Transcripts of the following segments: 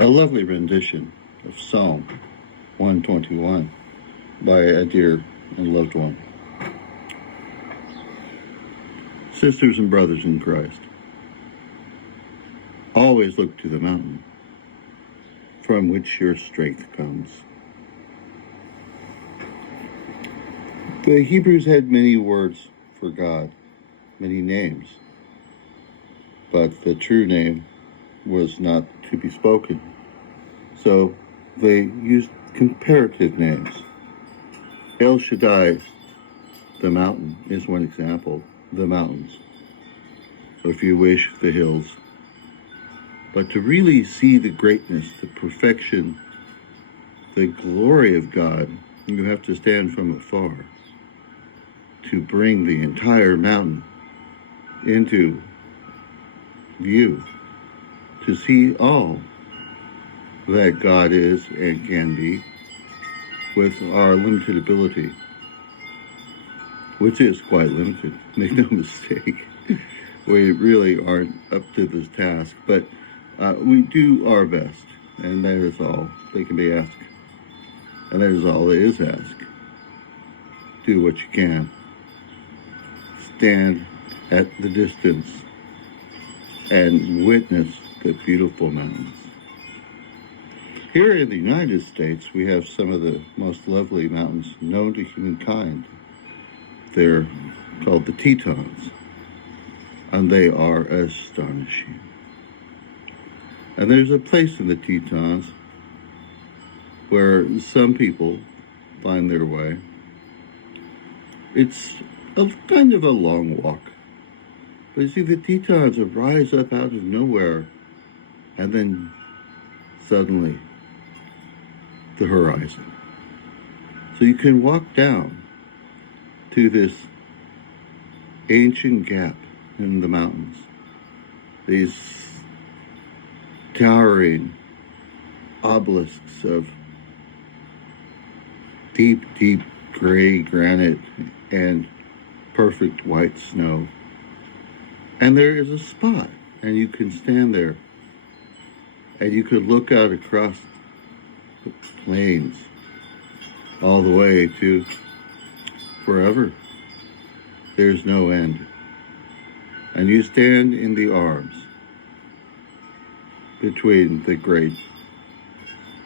A lovely rendition of Psalm 121 by a dear and loved one. Sisters and brothers in Christ, always look to the mountain from which your strength comes. The Hebrews had many words for God, many names, but the true name was not to be spoken. So they used comparative names. El Shaddai The Mountain is one example, the mountains. So if you wish, the hills. But to really see the greatness, the perfection, the glory of God, you have to stand from afar to bring the entire mountain into view, to see all that God is and can be with our limited ability, which is quite limited, make no mistake. We really aren't up to this task, but we do our best, and that is all that can be asked. And that is all that is asked. Do what you can. Stand at the distance and witness the beautiful mountains. Here in the United States, we have some of the most lovely mountains known to humankind. They're called the Tetons, and they are astonishing. And there's a place in the Tetons where some people find their way. It's a kind of a long walk. But you see, the Tetons rise up out of nowhere, and then suddenly the horizon. So you can walk down to this ancient gap in the mountains, these towering obelisks of deep, deep gray granite and perfect white snow. And there is a spot, and you can stand there, and you could look out across the plains all the way to forever. There's no end. And you stand in the arms between the great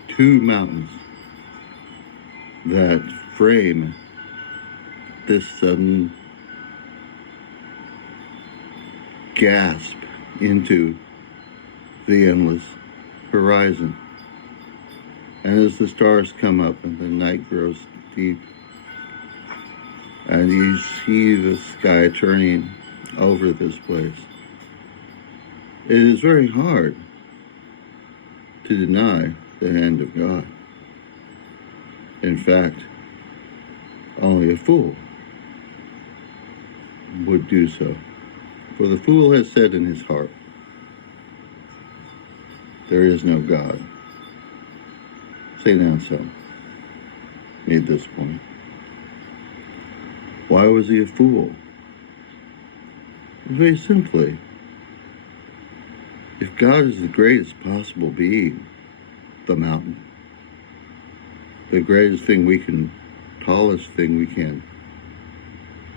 two mountains that frame this sudden gasp into the endless horizon. And as the stars come up and the night grows deep, and you see the sky turning over this place, it is very hard to deny the hand of God. In fact, only a fool would do so. For the fool has said in his heart, there is no God. St. Anselm made this point. Why was he a fool? Very simply, if God is the greatest possible being, the mountain, the greatest thing we can, tallest thing we can,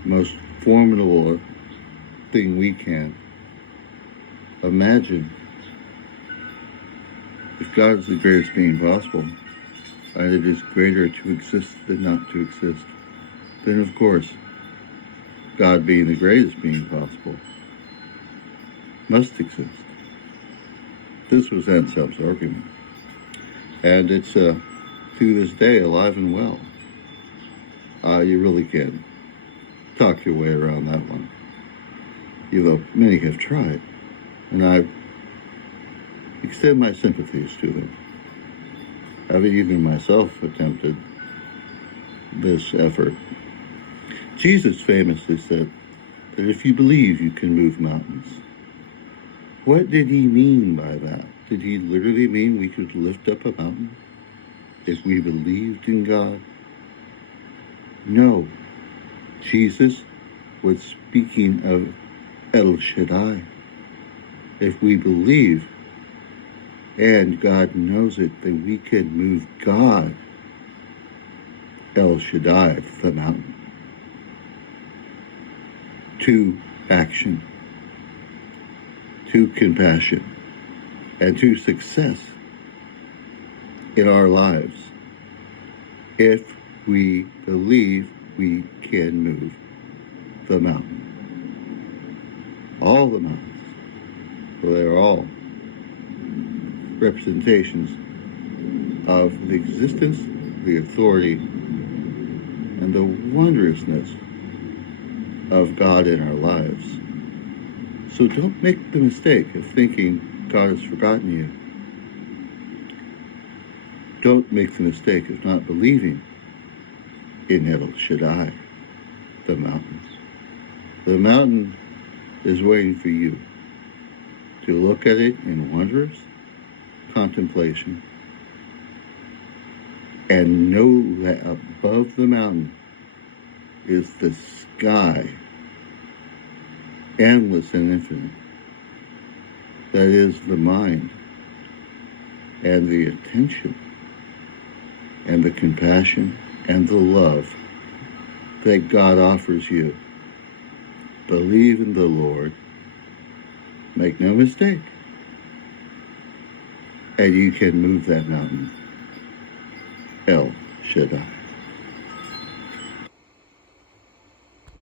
most formidable thing we can imagine, if God is the greatest being possible, and it is greater to exist than not to exist, then of course, God being the greatest being possible, must exist. This was Anselm's argument. And it's, to this day, alive and well. You really can talk your way around that one. Though many have tried. And I extend my sympathies to them. I've even myself attempted this effort. Jesus famously said that if you believe, you can move mountains. What did he mean by that? Did he literally mean we could lift up a mountain if we believed in God? No. Jesus was speaking of El Shaddai. If we believe And God knows it, that we can move God, El Shaddai, the mountain, to action, to compassion, and to success in our lives if we believe we can move the mountain. All the mountains, for they're all representations of the existence, the authority, and the wondrousness of God in our lives. So don't make the mistake of thinking God has forgotten you. Don't make the mistake of not believing in El Shaddai, the mountain. The mountain is waiting for you to look at it in wondrous contemplation and know that above the mountain is the sky, endless and infinite. That is the mind and the attention and the compassion and the love that God offers you. Believe in the Lord. Make no mistake. And you can move that mountain. El Shaddai.